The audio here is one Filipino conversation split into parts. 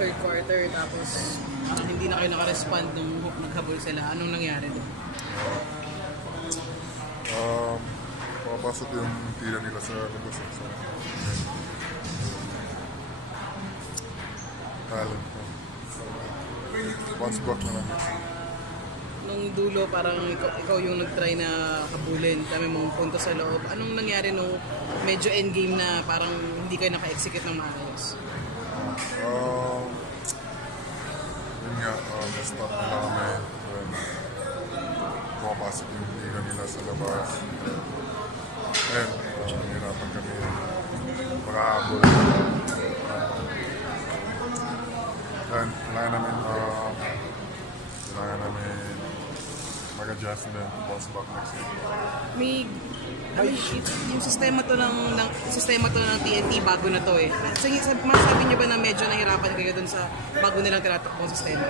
third quarter, tapos hindi na kayo naka-respond nung naghabol sila. Anong nangyari doon? Papasok yung tira nila sa labas. Talent ko. Bounce back na lang. Nung dulo, parang ikaw yung nag-try na habulin. Dami mong punto sa loob. Anong nangyari nung medyo endgame na parang hindi kayo naka-execute ng maayos? Yun nga, na-stop nila kami. Pumapasok yung tira nila sa labas. And nahirapan kami makahabol. And kailangan namin mag-adjust na bounce back next week. Yung sistema to ng TNT bago na to eh. Masabi niyo ba na medyo nahirapan kayo dun sa bago nilang tinatakbong sistema?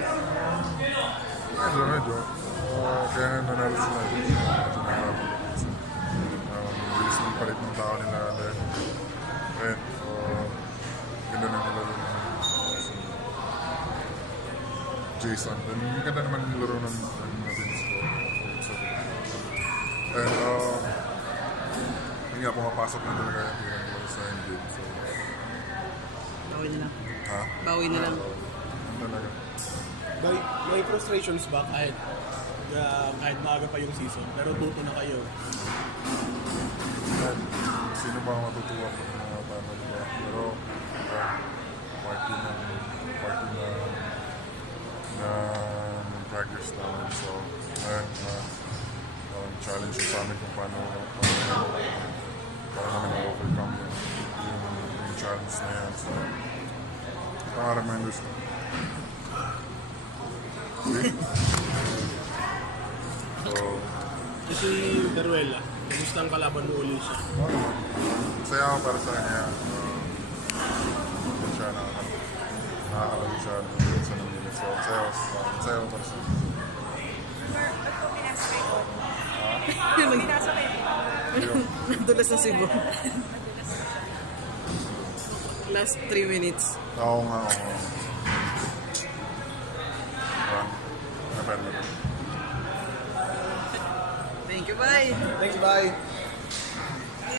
Medyo. Kaya nanalo sila. Medyo nahirapan. Bilis ng palit ng tao nila. And ganda na nila rin Jason. Then ganda naman yung laro ng Vince ko. And yun nga, pumapasok na talaga yung tira nila sa endgame. So, bawi na lang. Ha? Bawi na lang. Talaga. May frustrations ba kahit maaga pa yung season, pero tuto na kayo? Sino ba ang matutuwa ko ng mga bata, diba? Pero party na practice namin. So, challenge sa amin kung paano namin na-overcome yung challenge na yan. So, pangarap mo yung gusto. Si Daruela, gusto ang kalaban mo ulit siya? Masaya ako para sa kanya. Siya nakakaroon siya sa nangyari. So, masaya ako para sa kanya. Nadulas na Cebu. Last 3 minutes. Oo nga. Thank you, bye! Thanks, bye!